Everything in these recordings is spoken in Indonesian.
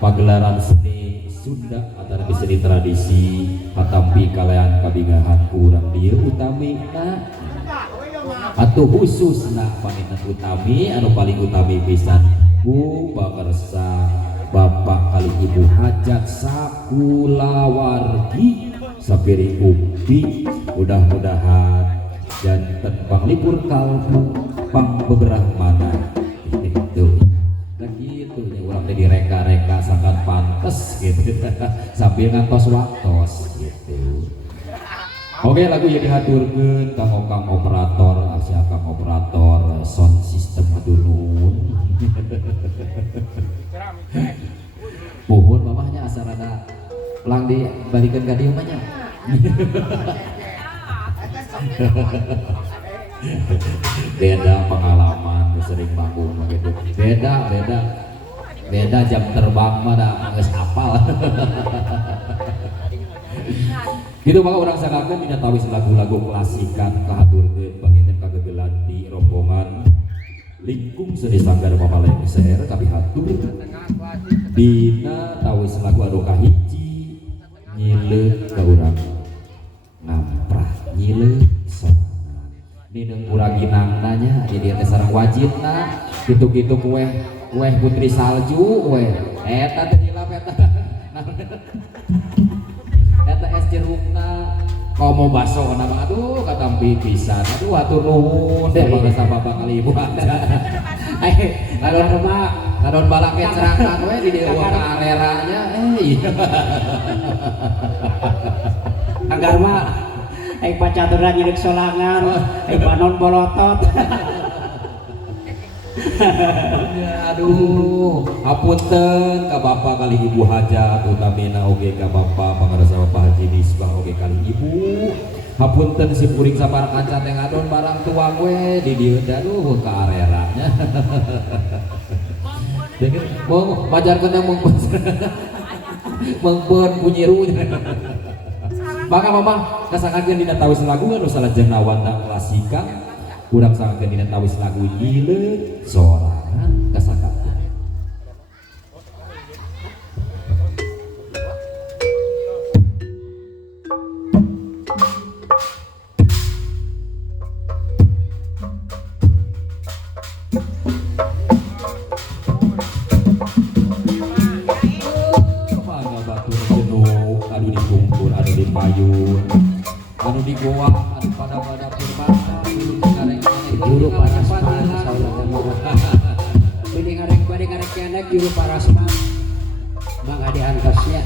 pagelaran seni Sunda atau seni tradisi hatampi kalian kabingahan kurang dia utami atau khusus paningan utami anu paling utami pisan ku pamirsa bapak kali ibu hajat sakulawargi sapiri upi mudah-mudahan janten panglipur kalbu pang beberapa mana itu nah gitu nya urang teh direka-reka sangat pantes gitu sambil ngantos waktos gitu. Oke, lagu yang dihaturkeun kang operator Asia kang operator sound system adunun puhun mamahnya asal ada pelang dibalikan ke dia mahnya beda pengalaman sering manggung begitu beda jam terbang mana geus hafal gitu maka orang sangakeun dina tawis lagu-lagu klasikan kahaturkeun panginten kagegelan di rombongan lingkung seni sanggar Mamaleng Ser tapi hatur dina tawis lagu anu kahiji nyileuk ka urang ngamprah nyileuk sorangan dina urang ginangnanya jadi teh sareng wajibna kitu-kitu kue putri salju eta teh nyilap eta es jerukna komo baso nama aduh katampi pisan aduh atur nuhun deh bangsa bapak kali ibu aja kadon balaket serangan we di dewa ka areranya iya agar mah pacaturna nyileuk solangan panon bolotot aduh hapunten ka bapak kali ibu hajat utamina oge ka bapak pangarasa bapak haji misbah oge kali ibu hapunten si puring sabar kaca teh ngadon barang tua gue di dieu aduh ka areranya mau majarkeun yang mengpeun punyiru maka mama kasangakeun dina tawis lagu anu salajeng nawanda klasika urang sangakeun dina tawis lagu nyileuk sorangan kasakakeun mangga batur jenuh anu dikumpul anu dipayun anu digoak anu pada purbaka juru parasman beli ngarek enak juru parasman bang adi antasnya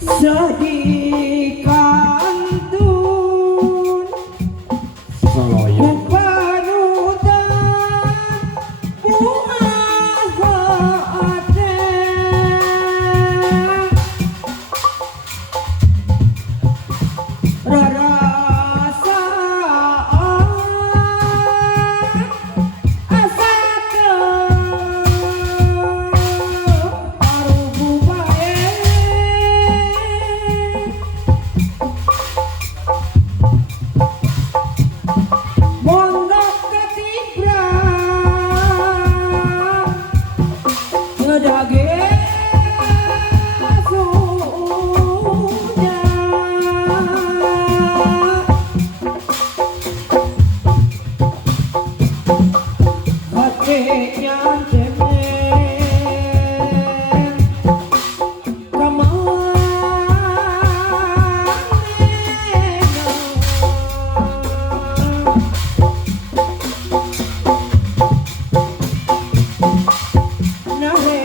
sedih kantun soloyo Nah,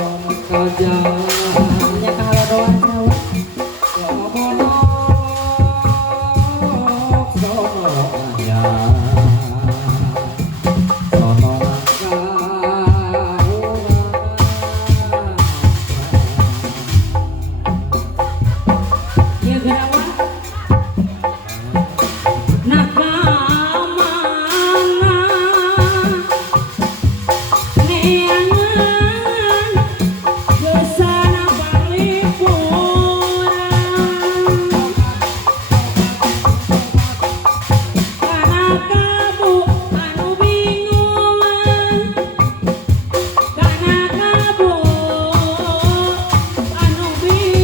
hanya kalau doa nyawa ya gerawa nakamana neangan gesana panglipuran kana kabu anu bingungan kana kabu anu bingungan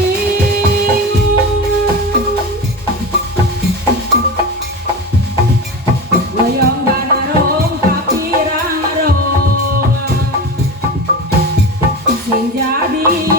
Goyong bararong kapirang rong sing jadi